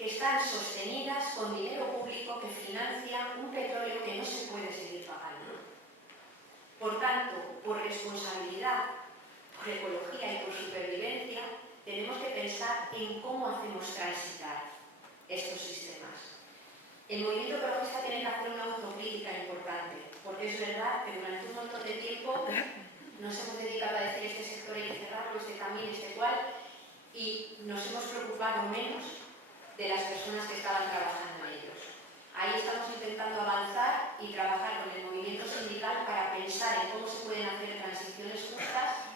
que están sostenidas con dinero público que financia un petróleo que no se puede seguir pagando. Por tanto, por responsabilidad, por ecología y por supervivencia, tenemos que pensar en cómo hacemos transitar estos sistemas. El movimiento ecologista tiene que hacer una autocrítica importante, porque es verdad que durante un montón de tiempo nos hemos dedicado a decir este sector hay que cerrarlo, este también, este cual, y nos hemos preocupado menos de las personas que estaban trabajando en ellos. Ahí estamos intentando avanzar y trabajar con el movimiento sindical para pensar en cómo se pueden hacer transiciones justas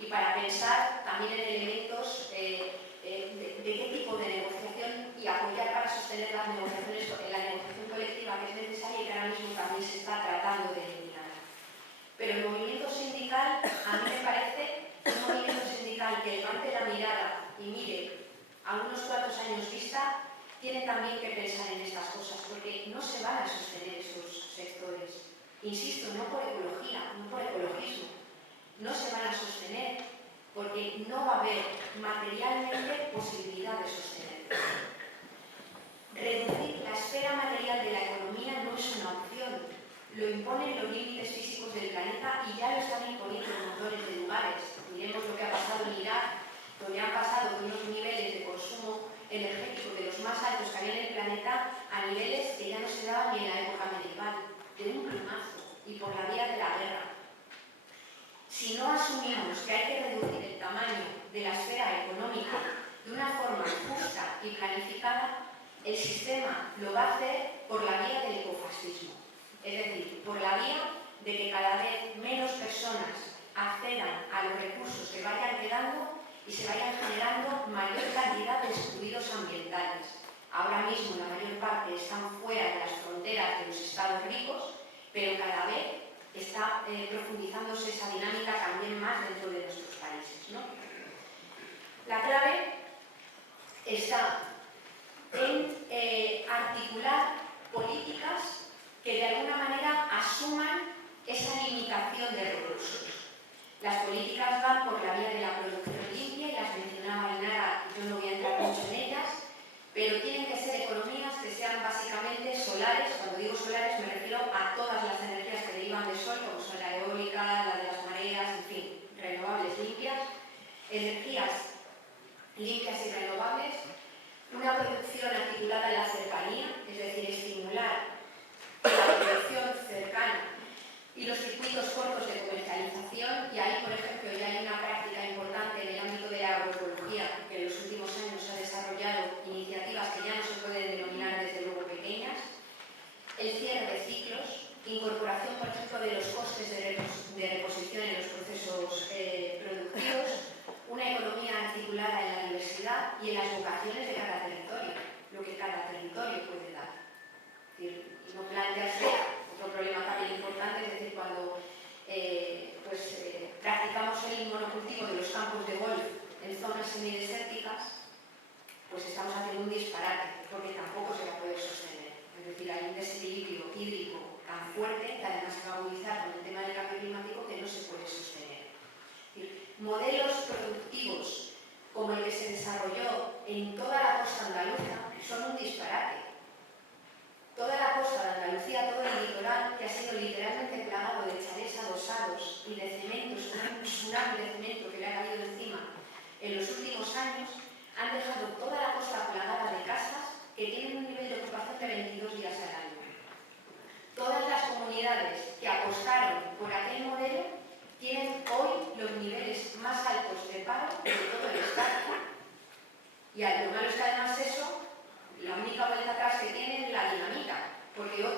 y para pensar también en elementos de qué tipo de negociación y apoyar para sostener las negociaciones, la negociación colectiva que es necesaria y que ahora mismo también se está tratando de eliminar. Pero el movimiento sindical, a mí me parece un movimiento sindical que levante la mirada y mire a unos cuantos años vista, tiene también que pensar en estas cosas, porque no se van a sostener esos sectores. Insisto, no por ecología, no por ecologismo. No se van a sostener porque no va a haber materialmente posibilidad de sostenerlos. Reducir la esfera material de la economía no es una opción. Lo imponen los límites físicos del planeta y ya lo están imponiendo montones de lugares. Miremos lo que ha pasado en Irak, donde han pasado de unos niveles de consumo energético de los más altos que había en el planeta a niveles que ya no se daban ni en la época medieval, de un plumazo y por la vía de la guerra. Si no asumimos que hay que reducir el tamaño de la esfera económica de una forma justa y planificada, el sistema lo va a hacer por la vía del ecofascismo. Es decir, por la vía de que cada vez menos personas accedan a los recursos que vayan quedando y se vayan generando mayor cantidad de excluidos ambientales. Ahora mismo la mayor parte están fuera de las fronteras de los estados ricos, pero cada vez está profundizándose esa dinámica también más dentro de nuestros países, ¿no? La clave está en articular políticas que de alguna manera asuman esa limitación de recursos. Las políticas van por la vía de la producción limpia y las mencionaba Ainara, yo no voy a entrar mucho en ellas, pero tienen que ser economías que sean básicamente solares. Cuando digo solares me refiero a todas las energías que derivan del sol, como son la eólica, la de las mareas, en fin, renovables limpias, energías limpias y renovables, una producción articulada en la cercanía, es decir, estimular la producción cercana y los circuitos cortos de comercialización, y ahí, por ejemplo, ya hay una práctica importante en el ámbito de la agroecología, que en los últimos años se ha desarrollado iniciativas que ya no se pueden denominar desde luego pequeñas, el cierre de ciclos, incorporación, por ejemplo, de los costes de reposición en los procesos productivos, una economía articulada en la diversidad y en las vocaciones de cada territorio, lo que cada territorio puede dar. Es decir, y no plantearse otro problema también importante, es decir, cuando practicamos el monocultivo de los campos de golf en zonas semidesérticas, pues estamos haciendo un disparate, porque tampoco se la puede sostener. Es decir, hay un desequilibrio hídrico tan fuerte que además se va a agudizar con el tema del cambio climático que no se puede sostener. Es decir, modelos productivos como el que se desarrolló en toda la costa andaluza son un disparate. Toda la costa de Andalucía, todo el litoral, que ha sido literalmente plagado de chalés adosados y de cementos, con un tsunami de cemento que le ha caído encima en los últimos años, han dejado toda la costa plagada de casas que tienen un nivel de ocupación de 22 días al año. Todas las comunidades que apostaron por aquel modelo tienen hoy los niveles más altos de paro de todo el Estado. Y lo malo es que además eso, la única vuelta atrás que tienen es la dinámica,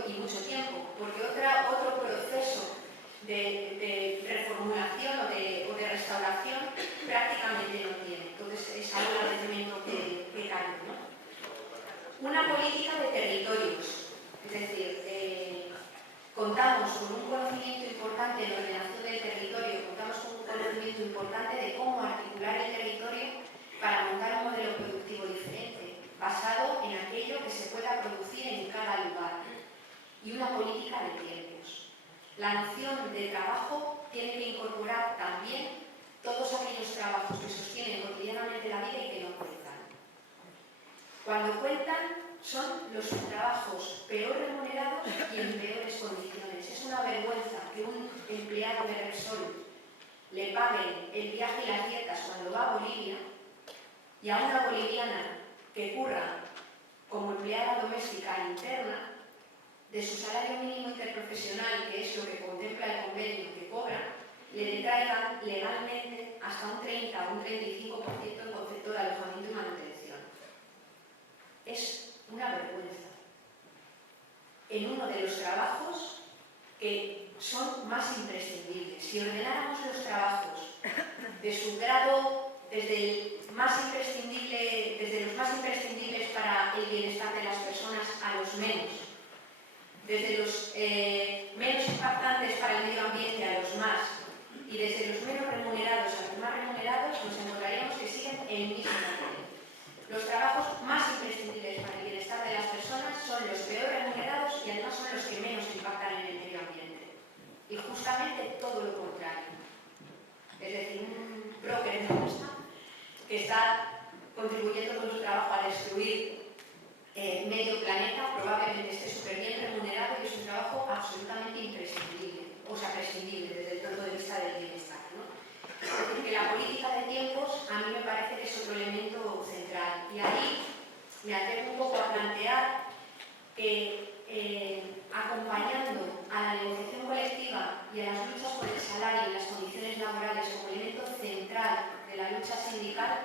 y mucho tiempo, porque otro proceso de reformulación o de restauración prácticamente no tiene. Entonces es algo de cemento que cae, ¿no? Una política de territorios, es decir, contamos con un conocimiento importante de la ordenación del territorio, contamos con un conocimiento importante de cómo articular el territorio para montar un modelo productivo diferente, basado en aquello que se pueda producir en cada lugar, y una política de tiempos. La noción de trabajo tiene que incorporar también todos aquellos trabajos que sostienen cotidianamente la vida y que no cuentan. Cuando cuenta que un empleado de Repsol le paguen el viaje y las dietas cuando va a Bolivia, y a una boliviana que curra como empleada doméstica interna, de su salario mínimo interprofesional, que es lo que contempla el convenio que cobra, le detraigan legalmente hasta un 30 o un 35% en concepto de alojamiento y manutención. Es una vergüenza. En uno de los trabajos que son más imprescindibles. Si ordenáramos los trabajos de su grado desde los más imprescindibles para el bienestar de las personas a los menos, desde los menos impactantes para el medio ambiente a los más, y desde los menos remunerados a los más remunerados, nos encontraríamos que siguen el mismo nivel. Los trabajos más imprescindibles para el bienestar de las personas son los peor remunerados y además son los que menos impactan en el medio ambiente. Y justamente todo lo contrario. Es decir, un broker en bolsa que está contribuyendo con su trabajo a destruir medio planeta, probablemente esté súper bien remunerado y es un trabajo absolutamente imprescindible, o sea, prescindible desde el punto de vista del bienestar, ¿no? Es decir, que la política de tiempos a mí me parece que es otro elemento central. Y ahí me atrevo un poco a plantear que acompañando a la negociación colectiva y a las luchas por el salario y las condiciones laborales como elemento central de la lucha sindical,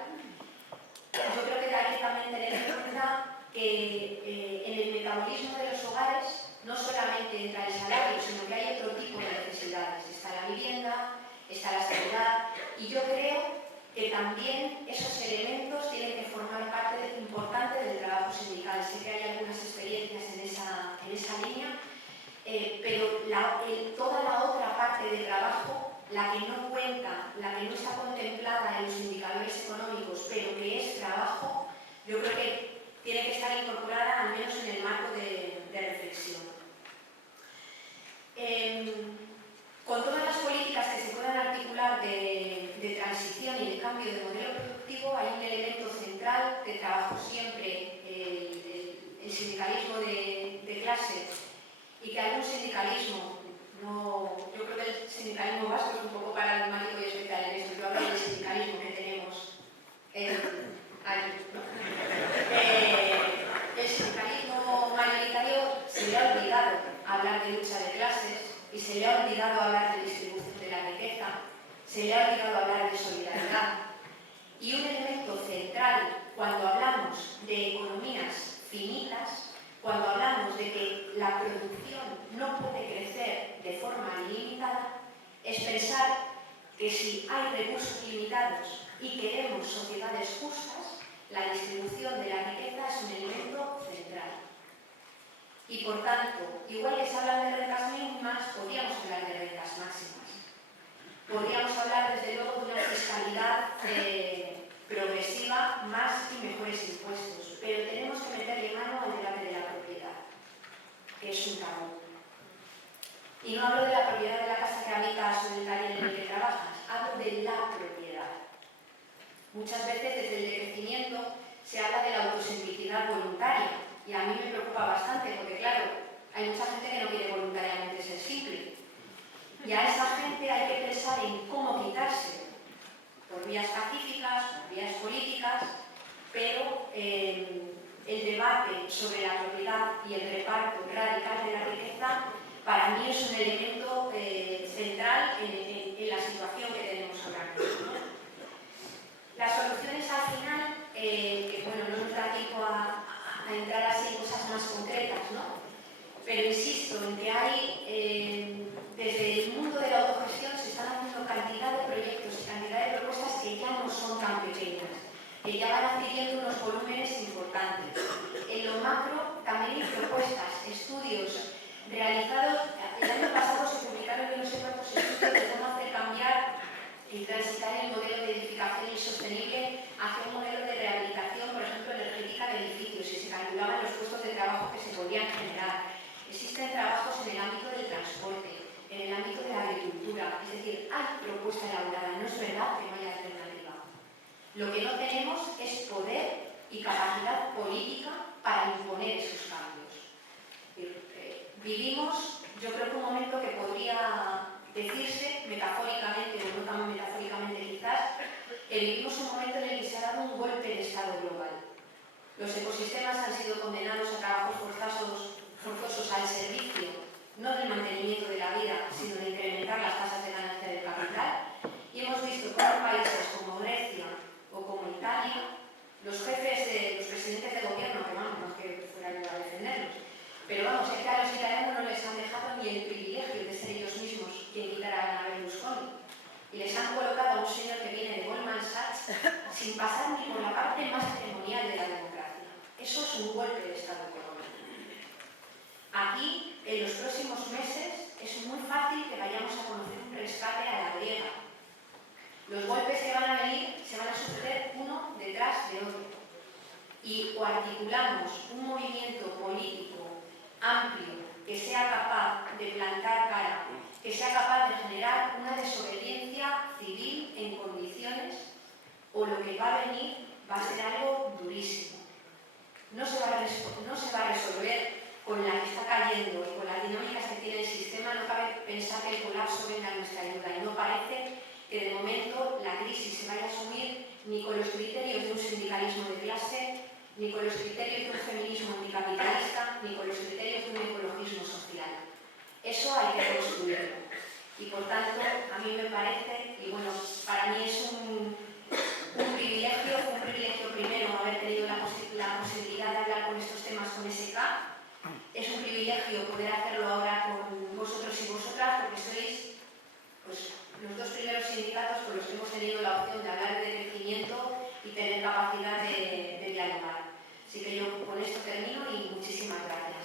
yo creo que hay que también tener en cuenta que en el metabolismo de los hogares no solamente entra el salario, sino que hay otro tipo de necesidades. Está la vivienda, está la sanidad, y yo creo que también esos elementos tienen que formar parte importante del trabajo sindical. Sé que hay algunas experiencias en esa línea, pero toda la otra parte del trabajo, la que no cuenta, la que no está contemplada en los indicadores económicos, pero que es trabajo, yo creo que tiene que estar incorporada al menos en el marco de reflexión. Con todas las políticas que se puedan articular de transición y de cambio de modelo productivo, hay un elemento central que trabajo siempre, el sindicalismo de clase, y que algún sindicalismo, yo creo que el sindicalismo vasco es un poco paradigmático y especial en esto. Yo hablo del sindicalismo que tenemos allí, ¿no? El sindicalismo mayoritario se le ha olvidado hablar de lucha de clases y se le ha olvidado hablar de distribución de la riqueza, se le ha olvidado hablar de solidaridad. Y un elemento central cuando hablamos de economías finitas, cuando hablamos de que la producción no puede crecer de forma ilimitada, es pensar que si hay recursos limitados y queremos sociedades justas, la distribución de la riqueza es un elemento central. Y por tanto, igual que se habla de rentas mínimas, podríamos hablar de rentas máximas. Podríamos hablar desde luego de una fiscalidad progresiva, más y mejores impuestos, pero tenemos que meterle mano al debate de la propiedad, que es un tabú. Y no hablo de la propiedad de la casa que habitas o del taller en el que trabajas, hablo de la propiedad. Muchas veces desde el decrecimiento se habla de la autosimplicidad voluntaria, y a mí me preocupa bastante porque, claro, hay mucha gente que no quiere voluntariamente ser simple. Y a esa gente hay que pensar en cómo quitárselo, por vías pacíficas, por vías políticas, pero el debate sobre la propiedad y el reparto radical de la riqueza para mí es un elemento central en la situación que tenemos ahora mismo, ¿no? Las soluciones al final, que bueno, no nos da tiempo a entrar así en cosas más concretas, ¿no? Pero insisto en que hay, desde el mundo de la autogestión se están haciendo cantidad de proyectos y cantidad de propuestas que ya no son tan pequeñas, que ya van adquiriendo unos volúmenes importantes. En lo macro también hay propuestas, estudios realizados. El año pasado se publicaron no sé cuántos estudios de cómo hacer cambiar y transitar el modelo de edificación insostenible hacia un modelo de rehabilitación, por ejemplo, energética de edificios, y se calculaban los puestos de trabajo que se podían generar. Existen trabajos en el ámbito del transporte, en el ámbito de la agricultura, es decir, hay propuesta elaborada, no es verdad que no haya alternativa. Lo que no tenemos es poder y capacidad política para imponer esos cambios. Vivimos, yo creo que un momento que podría decirse, metafóricamente o no tan metafóricamente quizás, que vivimos un momento en el que se ha dado un golpe de estado global. Los ecosistemas han sido condenados a trabajos forzosos al servicio, no del mantenimiento de la vida, sino de incrementar las tasas de ganancia del capital, y hemos visto cómo países como Grecia o como Italia, los presidentes de gobierno, que vamos, no es que fuera yo a defenderlos, pero vamos, es que a los italianos no les han dejado ni el privilegio de ser ellos mismos quien quitaran a Berlusconi. Y les han colocado a un señor que viene de Goldman Sachs sin pasar ni por la parte más ceremonial de la democracia. Eso es un golpe de Estado económico. Aquí, en los próximos meses, es muy fácil que vayamos a conocer un rescate a la griega. Los golpes que van a venir se van a suceder uno detrás de otro. Y o articulamos un movimiento político amplio que sea capaz de plantar cara, que sea capaz de generar una desobediencia civil en condiciones, o lo que va a venir va a ser algo durísimo. No se va a resolver con la que está cayendo y con las dinámicas que tiene el sistema. No cabe pensar que el colapso venga a nuestra ayuda, y no parece que de momento la crisis se vaya a asumir ni con los criterios de un sindicalismo de clase, ni con los criterios de un feminismo anticapitalista, ni con los criterios de un ecologismo social. Eso hay que construirlo. Y por tanto, a mí me parece, y bueno, para mí es un privilegio primero haber tenido la posibilidad de hablar con estos temas con SK. Es un privilegio poder hacerlo ahora con vosotros y vosotras, porque sois pues, los dos primeros sindicatos con los que hemos tenido la opción de hablar de crecimiento y tener capacidad de dialogar. Así que yo con esto termino y muchísimas gracias.